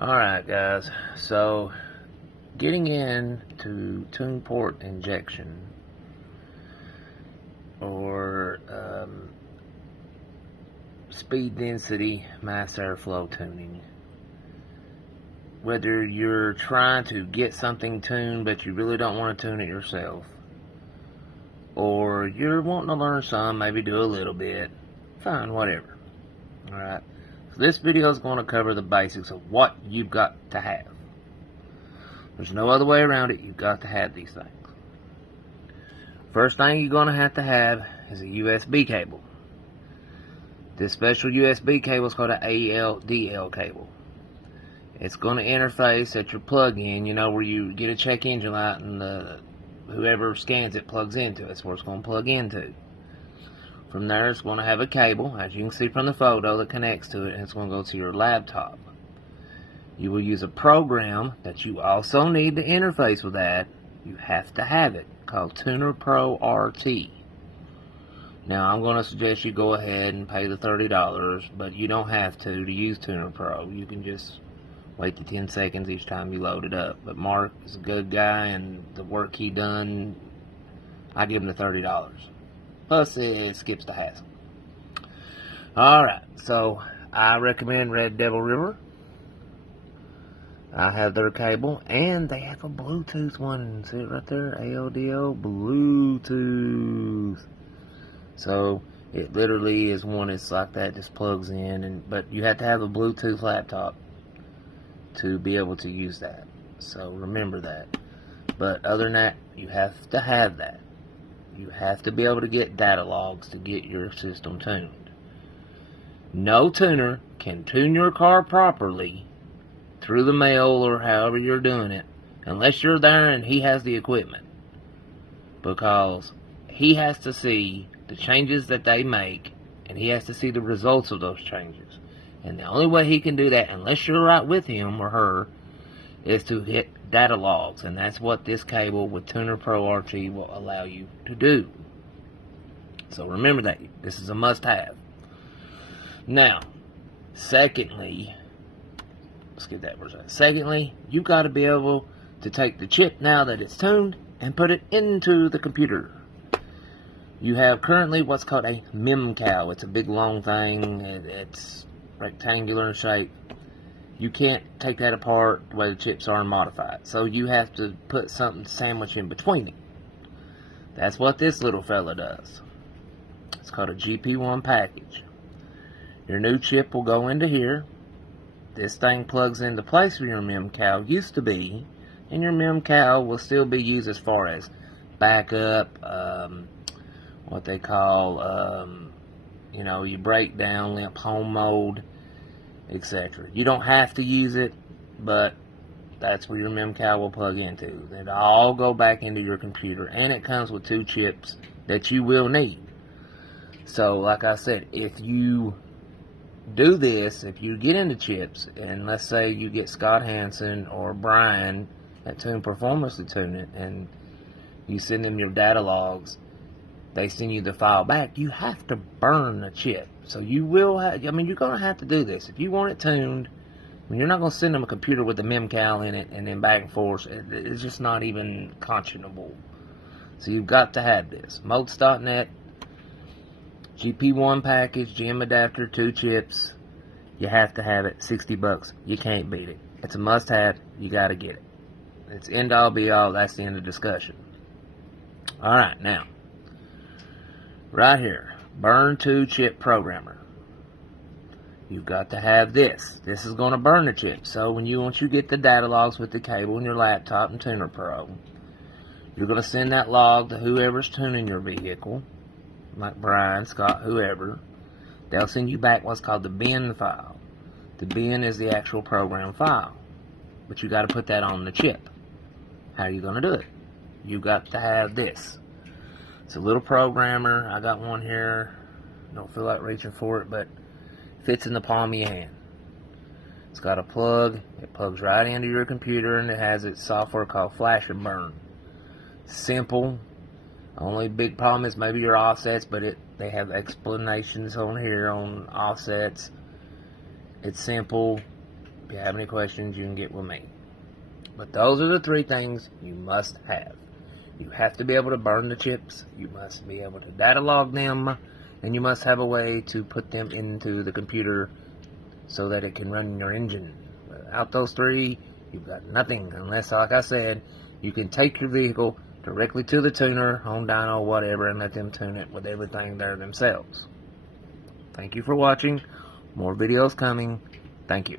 Alright guys, so getting into tune port injection or speed density mass airflow tuning, whether you're trying to get something tuned but you really don't want to tune it yourself, or you're wanting to learn some, maybe do a little bit, fine, whatever. Alright, so this video is going to cover the basics of what you've got to have. There's no other way around it. You've got to have these things. First thing you're going to have is a USB cable. This special USB cable is called an ALDL cable. It's going to interface at your plug-in, you know, where you get a check engine light and whoever scans it plugs into it. That's where it's going to plug into. From there, it's going to have a cable, as you can see from the photo, that connects to it, and it's going to go to your laptop. You will use a program that you also need to interface with that. You have to have it, called Tuner Pro RT. Now, I'm going to suggest you go ahead and pay the $30, but you don't have to use Tuner Pro. You can just wait the 10 seconds each time you load it up. But Mark is a good guy, and the work he done, I give him the $30. Plus, it skips the hassle. Alright, so I recommend Red Devil River. I have their cable, and they have a Bluetooth one. See it right there? ALDO Bluetooth. So it literally is one. It's like that, just plugs in, but you have to have a Bluetooth laptop to be able to use that. So remember that. But other than that, you have to have that. You have to be able to get data logs to get your system tuned. No tuner can tune your car properly through the mail or however you're doing it, unless you're there and he has the equipment, because he has to see the changes that they make, and he has to see the results of those changes. And the only way he can do that, unless you're right with him or her, is to hit data logs, and that's what this cable with Tuner Pro RT will allow you to do. So remember that. This is a must-have. Now, secondly, let's get that for a second. Secondly, you've got to be able to take the chip now that it's tuned and put it into the computer. You have currently what's called a MemCal. It's a big long thing. It's rectangular in shape. You can't take that apart the way the chips are and modify it. So you have to put something sandwiched in between it. That's what this little fella does. It's called a GP1 package. Your new chip will go into here. This thing plugs into place where your MemCal used to be, and your MemCal will still be used as far as backup, what they call, you know, your breakdown, limp home mode, etc. You don't have to use it, but that's where your MemCal will plug into. It'll all go back into your computer, and it comes with 2 chips that you will need. So, like I said, if you do this, if you get into chips, and let's say you get Scott Hansen or Brian at Tune Performance to tune it, and you send them your data logs, they send you the file back, you have to burn the chip. So you will have, I mean, you're going to have to do this. If you want it tuned, I mean, you're not going to send them a computer with a MemCal in it and then back and forth. It's just not even conscionable. So you've got to have this. Modes.net, GP1 package, GM adapter, 2 chips. You have to have it. $60. You can't beat it. It's a must-have. You got to get it. It's end all be all. That's the end of discussion. Alright, now, right here, burn 2 chip programmer. You've got to have this. This is going to burn the chip. So once you get the data logs with the cable in your laptop and Tuner Pro, you're going to send that log to whoever's tuning your vehicle, like Brian, Scott, whoever. They'll send you back what's called the bin file. The bin is the actual program file, but you got to put that on the chip. How are you going to do it? You got to have this. It's a little programmer. I got one here. Don't feel like reaching for it, but it fits in the palm of your hand. It's got a plug. It plugs right into your computer, and it has its software called Flash and Burn. Simple. Only big problem is maybe your offsets, but they have explanations on here on offsets. It's simple. If you have any questions, you can get with me. But those are the 3 things you must have. You have to be able to burn the chips, you must be able to data log them, and you must have a way to put them into the computer so that it can run your engine. Without those 3, you've got nothing, unless, like I said, you can take your vehicle directly to the tuner, home dyno, whatever, and let them tune it with everything there themselves. Thank you for watching. More videos coming. Thank you.